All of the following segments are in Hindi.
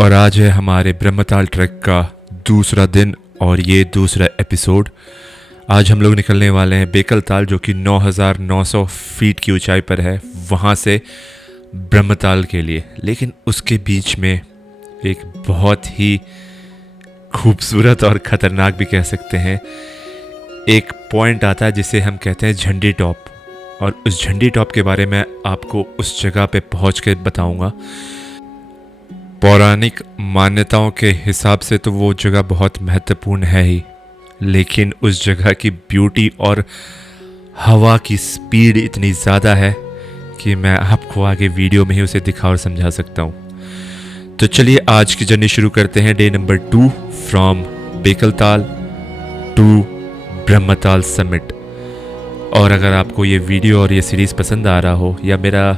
और आज है हमारे ब्रह्मताल ट्रैक का दूसरा दिन और ये दूसरा एपिसोड। आज हम लोग निकलने वाले हैं बेकल ताल, जो कि 9,900 फीट की ऊंचाई पर है, वहाँ से ब्रह्मताल के लिए। लेकिन उसके बीच में एक बहुत ही खूबसूरत और ख़तरनाक भी कह सकते हैं एक पॉइंट आता है जिसे हम कहते हैं झंडी टॉप। और उस झंडी टॉप के बारे में आपको उस जगह पे पहुँच के बताऊँगा। पौराणिक मान्यताओं के हिसाब से तो वो जगह बहुत महत्वपूर्ण है ही, लेकिन उस जगह की ब्यूटी और हवा की स्पीड इतनी ज़्यादा है कि मैं आपको आगे वीडियो में ही उसे दिखा और समझा सकता हूँ। तो चलिए आज की जर्नी शुरू करते हैं। Day number 2 from Bekaltal to Brahmatal summit. और अगर आपको ये वीडियो और ये सीरीज़ पसंद आ रहा हो या मेरा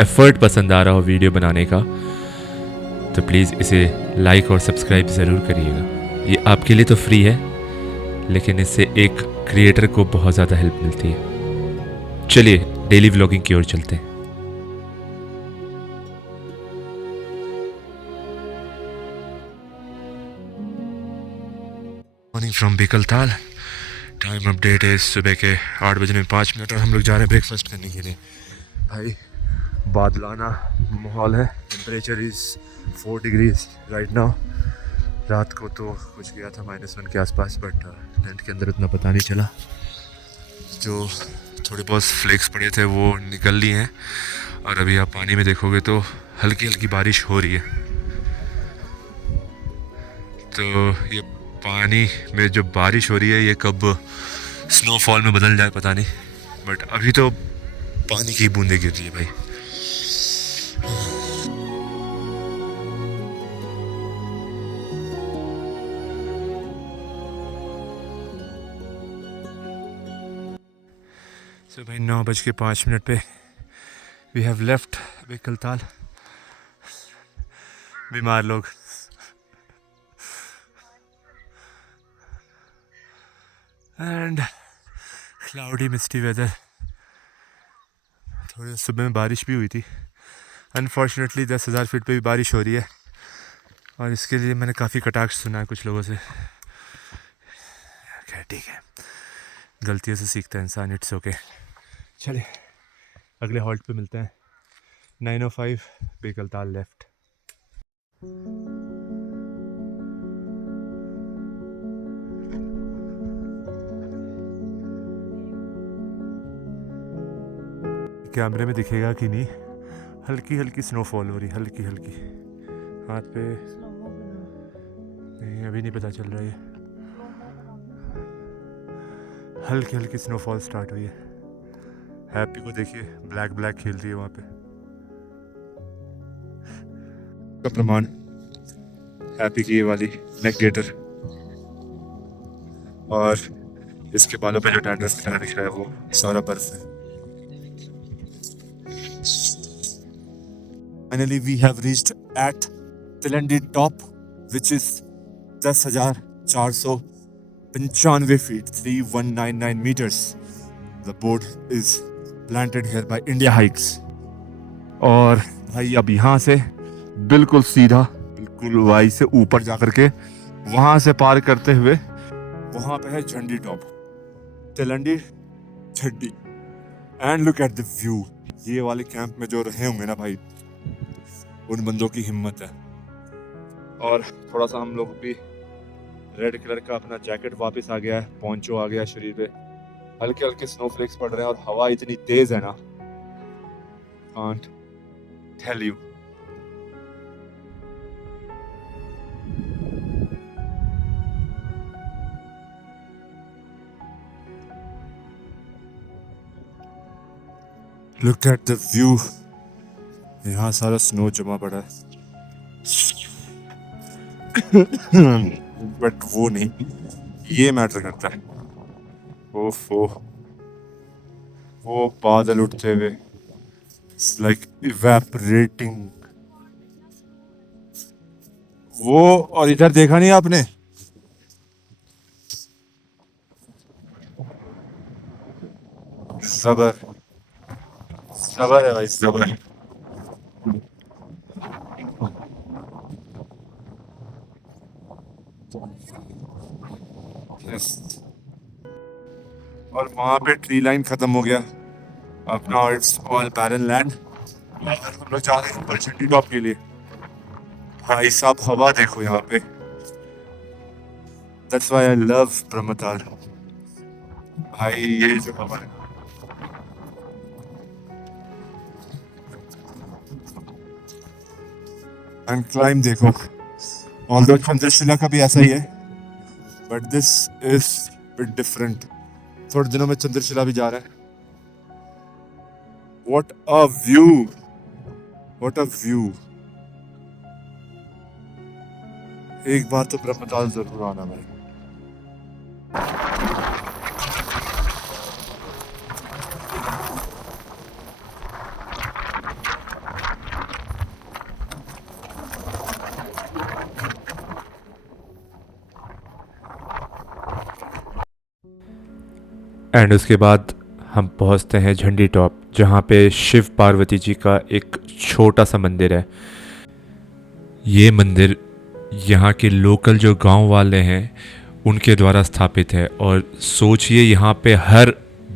एफर्ट पसंद आ रहा हो वीडियो बनाने का, तो प्लीज़ इसे लाइक और सब्सक्राइब ज़रूर करिएगा। ये आपके लिए तो फ्री है, लेकिन इससे एक क्रिएटर को बहुत ज़्यादा हेल्प मिलती है। चलिए डेली व्लॉगिंग की ओर चलते हैं। Morning from Bekaltal. Time update है सुबह के 8:05 और हम लोग जा रहे हैं ब्रेकफास्ट करने के लिए। भाई बादलाना माहौल है। Temperature is 4 degrees right now. रात को तो कुछ गया था -1 के आसपास, बट टेंट के अंदर उतना पता नहीं चला। जो थोड़े बहुत फ्लेक्स पड़े थे वो निकल लिए हैं, और अभी आप पानी में देखोगे तो हल्की हल्की बारिश हो रही है। तो ये पानी में जो बारिश हो रही है ये कब स्नोफॉल में बदल जाए पता नहीं, बट अभी तो पानी की बूंदें गिर रही है भाई। तो भाई 9:05 पे वी हैव लेफ्ट बेकलताल। बीमार लोग। And cloudy misty weather. थोड़ी सुबह में बारिश भी हुई थी। अनफॉर्चुनेटली 10,000 फीट पे भी बारिश हो रही है, और इसके लिए मैंने काफ़ी कटाक्ष सुना है कुछ लोगों से। क्या ठीक है, गलतियों से सीखता है इंसान, इट्स ओके। चलिए अगले हॉल्ट पे मिलते हैं। 9:05 बेकलताल लेफ्ट। कैमरे में दिखेगा कि नहीं, हल्की हल्की स्नोफॉल हो रही, हल्की हल्की। हाथ पे नहीं, अभी नहीं पता चल रहा है। हल्की हल्की स्नोफॉल स्टार्ट हुई है। हैप्पी को देखिए, ब्लैक ब्लैक खेल रही है वहाँ पे। का प्रमाण हैप्पी की ये वाली नेक गेटर, और इसके बालों पे जो डैंड्रफ की तरह दिख रहा है वो सारा बर्फ है। Finally, we have reached at Tilandi top, which is 10,495 feet, 3,199 meters. The board is planted here by India Hikes. और भाई अब यहाँ से बिल्कुल सीधा, बिल्कुल वाई से ऊपर जाकर के वहाँ से पार करते हुए वहाँ पे है झंडी टॉप, तिलंडी झंडी। And look at the view. ये वाले कैंप में जो रहे होंगे ना भाई, उन बंदों की हिम्मत है। और थोड़ा सा हम लोग भी रेड कलर का अपना जैकेट वापस आ गया है, पोंचो आ गया है शरीर पे। हल्के हल्के स्नोफ्लेक्स पड़ रहे हैं और हवा इतनी तेज है ना, can't tell you. Look at the view. यहाँ सारा स्नो जमा पड़ा है। बट वो नहीं, ये मैटर करता है। ओफो, वो बादल उठते हुए, इट्स लाइक इवेपोरेटिंग। वो और इधर देखा नहीं आपने, सबर सबर है भाई, सबर। यस। और वहाँ पे ट्री लाइन खत्म हो गया, अब now it's all barren land. और हम लोग जा रहे हैं ऊपर चंडी टॉप के लिए। भाई साहब हवा देखो यहाँ पे, that's why I love Brahmatal. भाई ये जो हवा है, एंड क्लाइम देखो, ऑल्दो चंद्रशिला का भी ऐसा ही है, but this is bit different. थोड़े दिनों में चंद्रशिला भी जा रहा है। What a view, what a view. एक बार तो ब्रह्मताल जरूर आना भाई। एंड उसके बाद हम पहुंचते हैं झंडी टॉप, जहाँ पे शिव पार्वती जी का एक छोटा सा मंदिर है। ये मंदिर यहाँ के लोकल जो गांव वाले हैं उनके द्वारा स्थापित है। और सोचिए यहाँ पे हर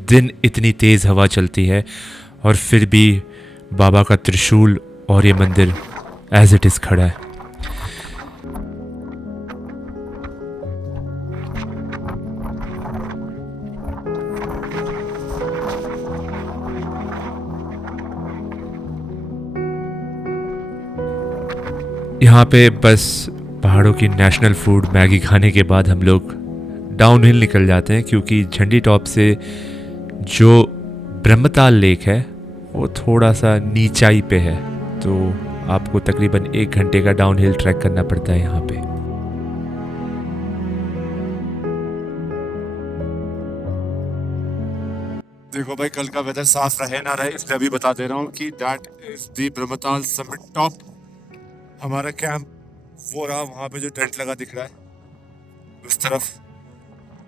दिन इतनी तेज़ हवा चलती है और फिर भी बाबा का त्रिशूल और ये मंदिर एज इट इज़ खड़ा है। यहाँ पे बस पहाड़ों की नेशनल फूड मैगी खाने के बाद हम लोग डाउन हिल निकल जाते हैं, क्योंकि झंडी टॉप से जो ब्रह्मताल लेक है वो थोड़ा सा नीचाई पे है, तो आपको तकरीबन 1 घंटे का डाउन हिल ट्रैक करना पड़ता है यहाँ पे। देखो भाई, कल का वेदर साफ रहे ना रहे, इसलिए अभी बता दे रहा हूँ कि that is the Brahmatal summit top. हमारा कैंप वो रहा, वहां पे जो टेंट लगा दिख रहा है उस तरफ।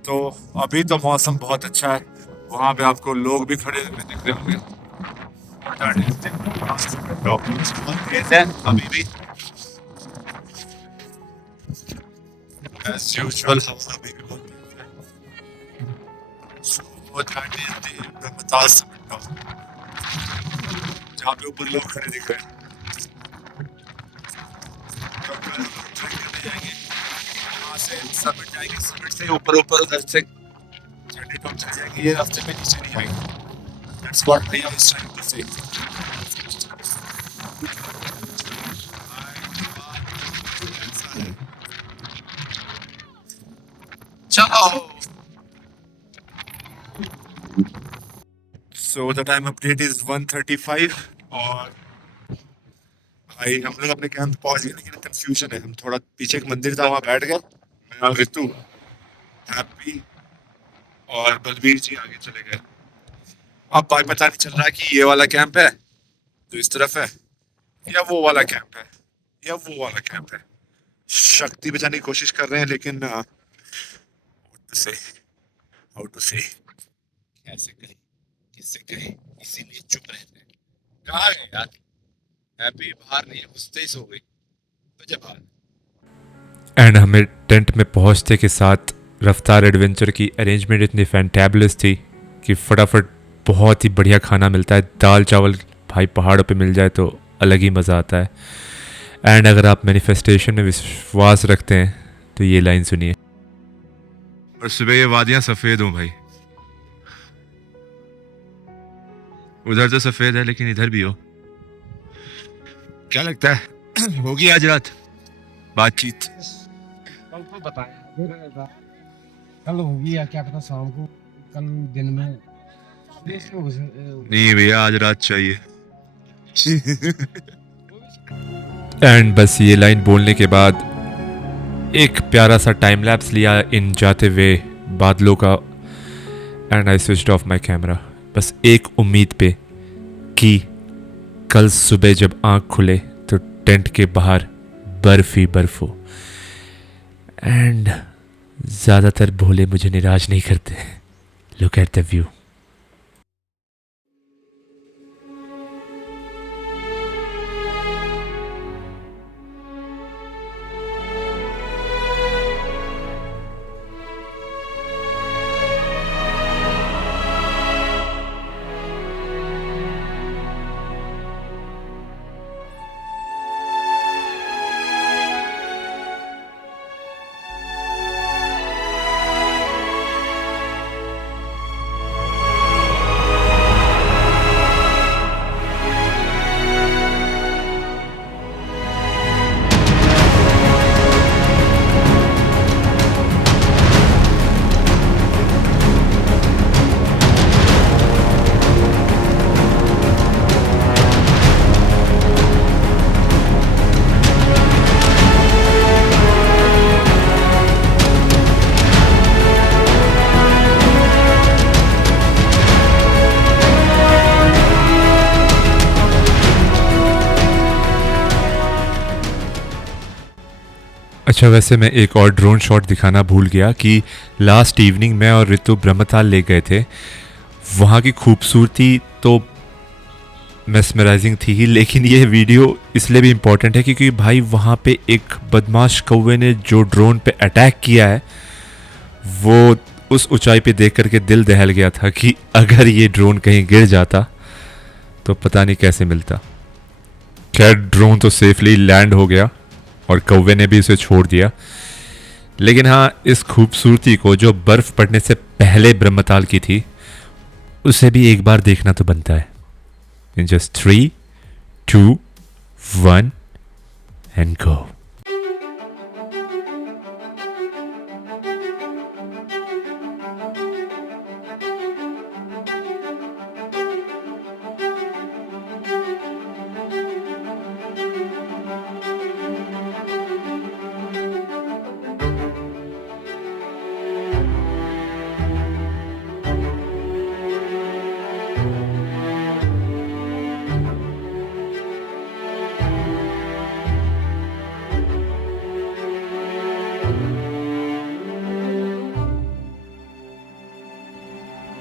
तो अभी तो मौसम बहुत अच्छा है, वहां पे आपको लोग भी खड़े हुए दिख रहे होंगे। That is the Brahmataal summit top. बहुत तेज है अभी भी, as usual हवा अभी भी बहुत तेज है। So that is the Brahmataal summit top, जहाँ पे ऊपर लोग खड़े दिख रहे हैं। तो कल ट्रेक करने जाएंगे, वहाँ से समिट जाएंगे, समिट से ऊपर ऊपर उधर से चंडी टॉप चले जाएंगे। ये रास्ते में नीचे नहीं आएंगे। That's what I was trying to say. Ciao. So the time update is 1:35 और भाई हम लोग अपने कैंप पहुंच गए, लेकिन कंफ्यूजन है। हम थोड़ा पीछे एक मंदिर था, वहाँ बैठ गए। मैं और रितु, हैप्पी और बलबीर जी आगे चले गए। अब भाई पता नहीं चल रहा है कि ये वाला कैंप है जो इस तरफ है, या वो वाला कैंप है, या वो वाला कैंप है। शक्ति बचाने की कोशिश कर रहे हैं, लेकिन हाउ टू से कैसे कहें, किससे कहें, इसीलिए चुप रहते हैं। कहाँ गए यार? हैप्पी बाहर नहीं है, घुसते ही सो गई। तो जब बाहर एंड हमें टेंट में पहुंचते के साथ रफ्तार एडवेंचर की अरेंजमेंट इतनी फैंटेबुलस थी कि फटाफट बहुत ही बढ़िया खाना मिलता है। दाल चावल भाई पहाड़ों पे मिल जाए तो अलग ही मज़ा आता है। एंड अगर आप मैनिफेस्टेशन में विश्वास रखते हैं तो ये लाइन सुनिए। और सुबह ये वादियाँ सफ़ेद हों भाई, उधर तो सफ़ेद है लेकिन इधर भी हो। क्या लगता है होगी आज रात बातचीत? कल को बताया फिर कल होगी या क्या पता शाम को, कल दिन में नहीं भैया, आज रात चाहिए। एंड बस ये लाइन बोलने के बाद एक प्यारा सा टाइम लैप्स लिया इन जाते हुए बादलों का, and I switched off my camera, बस एक उम्मीद पे कि कल सुबह जब आँख खुले तो टेंट के बाहर बर्फ ही बर्फ हो। एंड ज़्यादातर भोले मुझे निराश नहीं करते। Look at the view. अच्छा, वैसे मैं एक और ड्रोन शॉट दिखाना भूल गया कि लास्ट इवनिंग मैं और ऋतु ब्रह्मताल ले गए थे। वहाँ की खूबसूरती तो मेस्मराइजिंग थी ही, लेकिन ये वीडियो इसलिए भी इम्पोर्टेंट है क्योंकि भाई वहाँ पे एक बदमाश कौवे ने जो ड्रोन पे अटैक किया है, वो उस ऊंचाई पे देख करके दिल दहल गया था कि अगर ये ड्रोन कहीं गिर जाता तो पता नहीं कैसे मिलता। खैर, ड्रोन तो सेफली लैंड हो गया और कौवे ने भी उसे छोड़ दिया। लेकिन हाँ, इस खूबसूरती को जो बर्फ़ पड़ने से पहले ब्रह्मताल की थी, उसे भी एक बार देखना तो बनता है। In just 3, 2, 1 and go.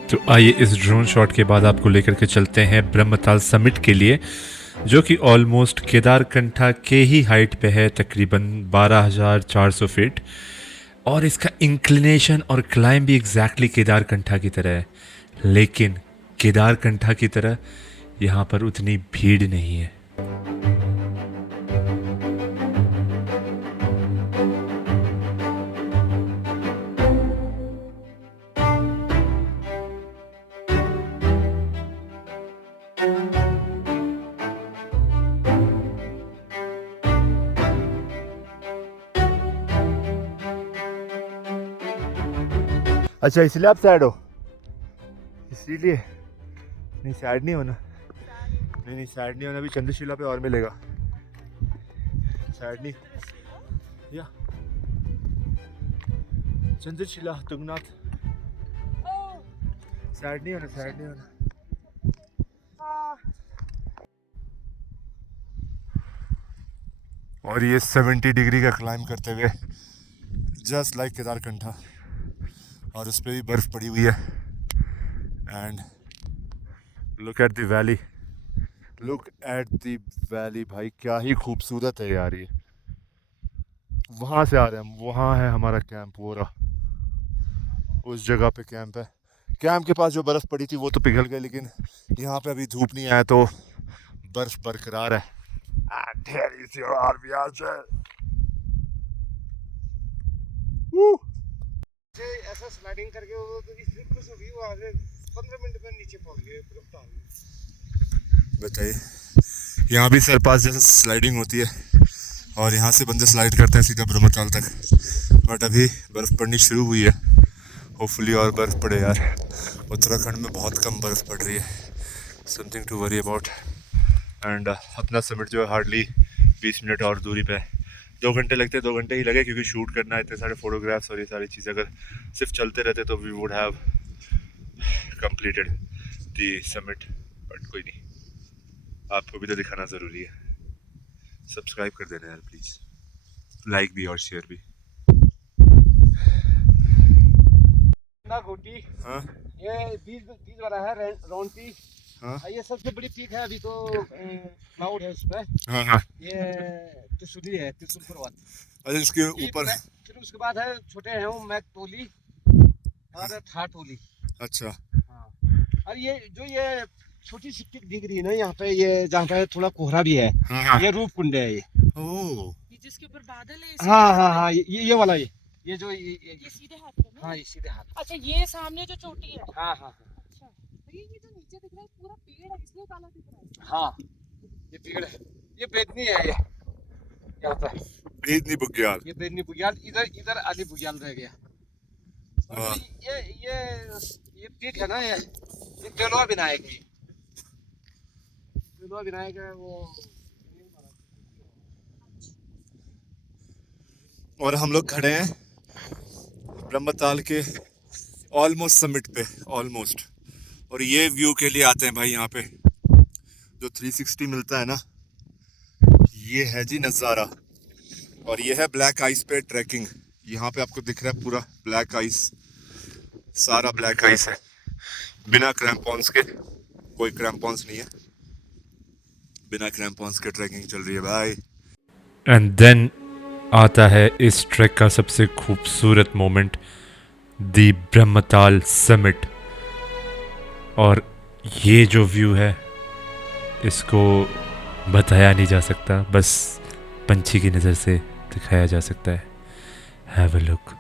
तो आइए इस ड्रोन शॉट के बाद आपको लेकर के चलते हैं ब्रह्मताल समिट के लिए, जो कि ऑलमोस्ट केदारकंठा के ही हाइट पे है, तकरीबन 12,400 फीट। और इसका इंक्लिनेशन और क्लाइंब भी एग्जैक्टली केदारकंठा की तरह है, लेकिन केदारकंठा की तरह यहाँ पर उतनी भीड़ नहीं है। अच्छा, इसलिए आप सैड हो? इसीलिए? नहीं, सैड नहीं होना। नहीं, सैड नहीं होना। अभी चंद्रशिला पे और मिलेगा। सैड नहीं या चंद्रशिला तुंगनाथ। सैड नहीं होना, सैड नहीं होना। और ये 70 डिग्री का क्लाइंब करते हुए, जस्ट लाइक केदारकंठा, और उस पर भी बर्फ़ पड़ी हुई है। And look at the valley, look at the valley. भाई क्या ही खूबसूरत है यार ये। वहाँ से आ रहे हैं हम, वहाँ है हमारा कैंप, वो रहा, उस जगह पे कैंप है। कैंप के पास जो बर्फ़ पड़ी थी वो तो पिघल गई, लेकिन यहाँ पे अभी धूप नहीं आया तो बर्फ़ बरकरार है। And here is your RVR. ऐसा स्लाइडिंग करके वो तो इतनी खुश हो गई, वो आगे 15 मिनट में नीचे पहुंच गए ब्रह्मताल। बताइए, यहाँ भी सरपास जैसे स्लाइडिंग होती है और यहाँ से बंदे स्लाइड करते हैं सीधा ब्रह्मताल तक। बट अभी बर्फ़ पड़नी शुरू हुई है, होपफुली और बर्फ़ पड़े यार। उत्तराखंड में बहुत कम बर्फ़ पड़ रही है, something to worry about. And अपना समिट जो है हार्डली 20 मिनट और दूरी पे है। 2 घंटे लगते, 2 घंटे ही लगे क्योंकि शूट करना है, इतने सारे फोटोग्राफ्स और ये सारी चीज़ें। अगर सिर्फ चलते रहते तो we would have completed the summit, but कोई नहीं, आपको भी तो दिखाना ज़रूरी है। सब्सक्राइब कर देना यार प्लीज़, लाइक भी और शेयर भी। गोटी, हाँ ये 20 वाला है रौंटी। हाँ ये सबसे बड़ी पीक है अभी तो, क्लाउड है इस पे। हाँ हाँ। ये त्रिशूली है, त्रिशूल पर्वत। अरे इसके ऊपर। फिर उसके बाद है छोटे हैं वो मैकटोली और थाटोली। अच्छा। हाँ, और ये जो ये छोटी सी पीक दिख रही है ना यहाँ पे, ये जहाँ पे थोड़ा कोहरा भी है, हाँ हाँ। ये रूप कुंड है ये। ओह, जिसके ऊपर बादल है। हाँ हाँ हाँ, ये वाला, ये जो ये सीधे हाथ पे ना? हाँ, ये सीधे हाथ। अच्छा, ये सामने जो चोटी है। हाँ हाँ अच्छा, ये जो नीचे दिख रहा है पूरा पेड़ है, इसलिए काला दिख रहा है। हाँ, ये पेड़ है, ये बेदनी है ये यहाँ पे। बेदनी बुग्याल। ये बेदनी बुग्याल, इधर अली बुग्याल रह गया। और ये पीक है ना, ये तेलवा विनायक है। तेलवा विनायक है वो। और हम लोग खड़े हैं ब्रह्मताल के ऑलमोस्ट समिट पे, ऑलमोस्ट। और ये व्यू के लिए आते हैं भाई यहाँ पे, जो 360 मिलता है ना, ये है जी नज़ारा। और ये है ब्लैक आइस पे ट्रैकिंग। यहाँ पे आपको दिख रहा है पूरा ब्लैक आइस, सारा ब्लैक आइस है, बिना क्रैम्पॉन्स के। कोई क्रैम्पॉन्स नहीं है, बिना क्रैम्पॉन्स के ट्रैकिंग चल रही है भाई। एंड देन आता है इस ट्रैक का सबसे खूबसूरत मोमेंट, दी ब्रह्मताल समिट। और ये जो व्यू है इसको बताया नहीं जा सकता, बस पंछी की नज़र से दिखाया जा सकता है। Have a look.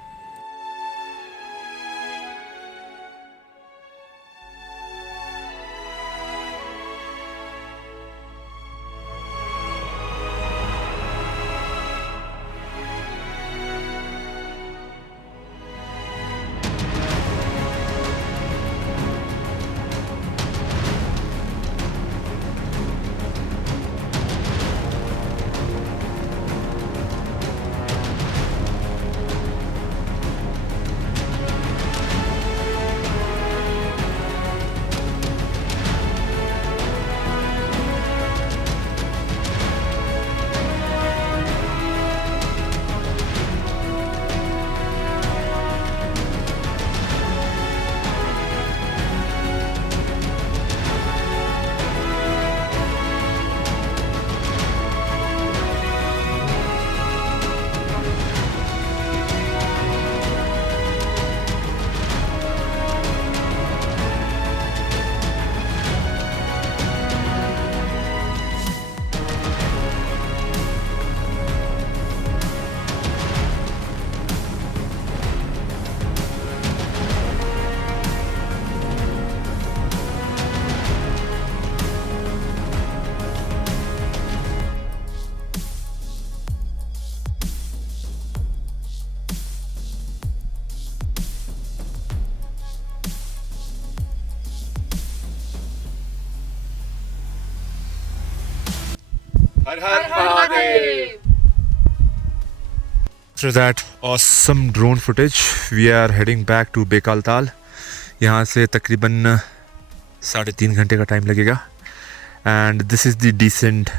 Her her Mahadev. After that awesome drone footage, we are heading back to बेकालताल। यहाँ से तकरीबन 3.5 घंटे का टाइम लगेगा। And this is the descent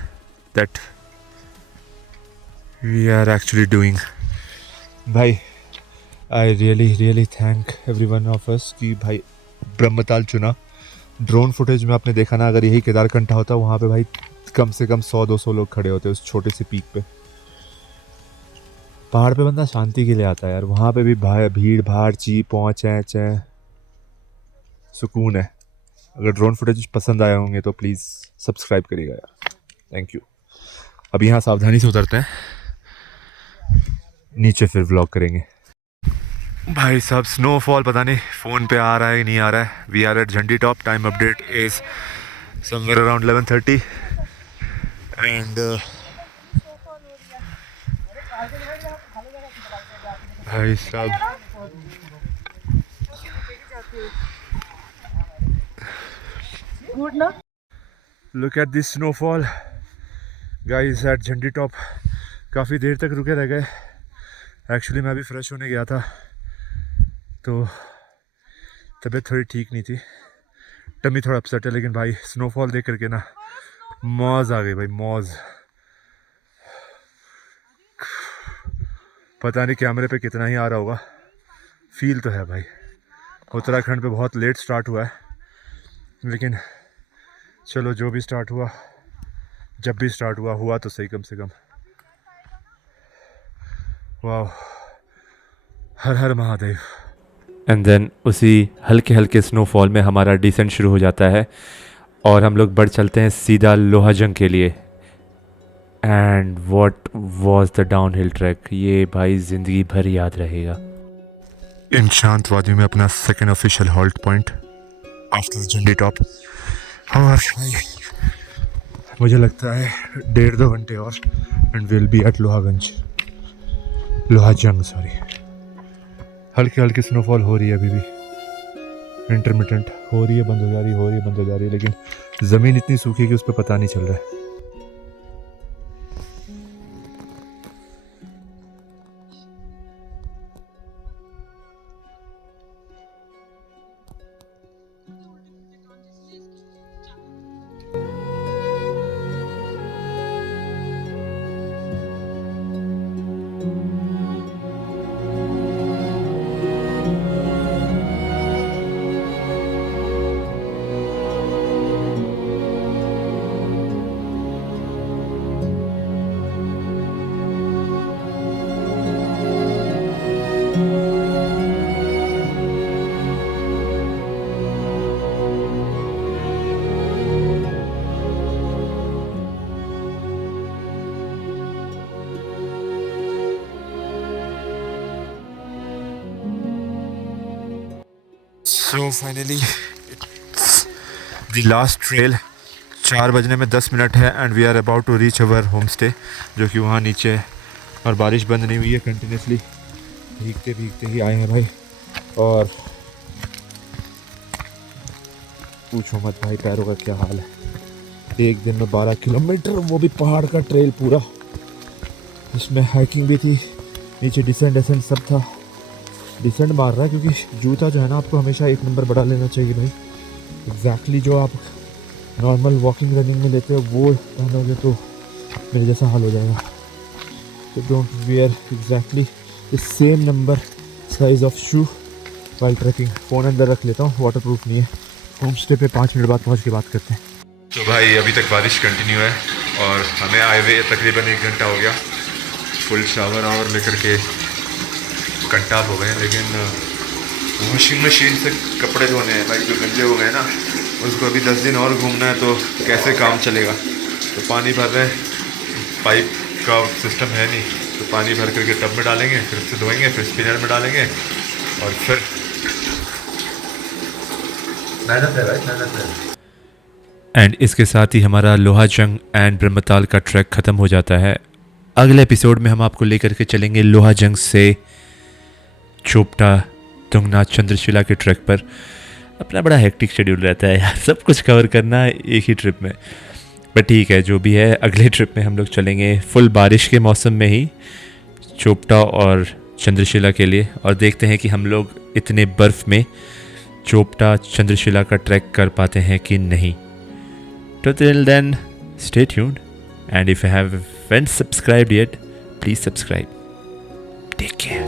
that we are actually doing. भाई I really thank everyone of us कि भाई ब्रह्मताल चुना। ड्रोन फुटेज में आपने देखा ना, अगर यही केदारकंठा होता वहाँ पे भाई कम से कम 100-200 लोग खड़े होते उस छोटे से पीक पे। पहाड़ पे बंदा शांति के लिए आता है यार, वहाँ पे भी भीड़ भाड़ ची पहुँच चै सुकून है। अगर ड्रोन फुटेज पसंद आए होंगे तो प्लीज़ सब्सक्राइब करिएगा यार, थैंक यू। अब यहाँ सावधानी से उतरते हैं, नीचे फिर व्लॉग करेंगे। भाई साहब स्नोफॉल पता नहीं फ़ोन पे आ रहा है कि नहीं आ रहा है। We are at Jhandi top, time update is somewhere around 11:30 and भाई साहब look at this snowfall guys at Jhandi top. काफ़ी देर तक रुके रह गए। एक्चुअली मैं अभी फ्रेश होने गया था तो तबीयत थोड़ी ठीक नहीं थी, टमी थोड़ा अपसेट है, लेकिन भाई स्नोफॉल देख करके ना मौज आ गई भाई, मौज। पता नहीं कैमरे पे कितना ही आ रहा होगा, फील तो है भाई। उत्तराखंड पे बहुत लेट स्टार्ट हुआ है, लेकिन चलो जो भी स्टार्ट हुआ, जब भी स्टार्ट हुआ तो सही कम से कम। वाह, हर हर महादेव। एंड देन उसी हल्के हल्के स्नोफॉल में हमारा डिसेंट शुरू हो जाता है और हम लोग बढ़ चलते हैं सीधा लोहाजंग के लिए। And what was the downhill track, ये भाई ज़िंदगी भर याद रहेगा। इन शांत वादियों में अपना second official halt point after Jhandi top. और भाई मुझे लगता है 1.5-2 घंटे और and will be at Lohajung sorry. हल्की हल्की स्नोफॉल हो रही है अभी भी, इंटरमिटेंट हो रही है, बंद हो जा रही, हो रही है, बंद हो जा रही है, लेकिन ज़मीन इतनी सूखी है कि उस पर पता नहीं चल रहा है। So finally the last trail 4 बजने में 10 मिनट है and we are about to reach our home stay, जो कि वहाँ नीचे है। और बारिश बंद नहीं हुई है, कंटिन्यूसली भीगते भीगते ही आए हैं भाई। और पूछो मत भाई, पैरों का क्या हाल है। एक दिन में 12 किलोमीटर, वो भी पहाड़ का ट्रेल पूरा, इसमें हाइकिंग भी थी, नीचे डिसेंट डिसेंट सब था। डिसेंट मार रहा है क्योंकि जूता जो है ना आपको हमेशा 1 नंबर बड़ा लेना चाहिए भाई। एग्जैक्टली जो आप नॉर्मल वॉकिंग रनिंग में लेते हो वो पहनोगे तो मेरे जैसा हाल हो जाएगा। तो don't wear exactly the same number size of shoe while trekking. Phone अंदर रख लेता हूँ, वाटर प्रूफ नहीं है। होम स्टे पे 5 मिनट बाद पहुँच के बात करते हैं। तो भाई अभी तक बारिश कंटिन्यू है और हमें आए हुए तकरीबन 1 घंटा हो गया। फुल शावर और लेकर के कंटाप हो गए हैं, लेकिन वॉशिंग मशीन से कपड़े धोने हैं भाई, जो गंदे हो गए ना, उसको अभी 10 दिन और घूमना है तो कैसे काम चलेगा। तो पानी भर रहे हैं, पाइप का सिस्टम है नहीं, तो पानी भर करके टब में डालेंगे, फिर उससे धोएंगे, फिर स्पिनर में डालेंगे और फिर मेहनत है भाई, मेहनत है। एंड इसके साथ ही हमारा लोहाजंग एंड ब्रह्मताल का ट्रैक ख़त्म हो जाता है। अगले एपिसोड में हम आपको लेकर के चलेंगे लोहाजंग से चोपटा तुंगनाथ चंद्रशिला के ट्रैक पर। अपना बड़ा हेक्टिक शेड्यूल रहता है यार, सब कुछ कवर करना एक ही ट्रिप में। बट ठीक है, जो भी है, अगले ट्रिप में हम लोग चलेंगे फुल बारिश के मौसम में ही चोपटा और चंद्रशिला के लिए, और देखते हैं कि हम लोग इतने बर्फ़ में चोपटा चंद्रशिला का ट्रैक कर पाते हैं कि नहीं। तो till then stay tuned, and if you haven't subscribed yet, please subscribe. Take care.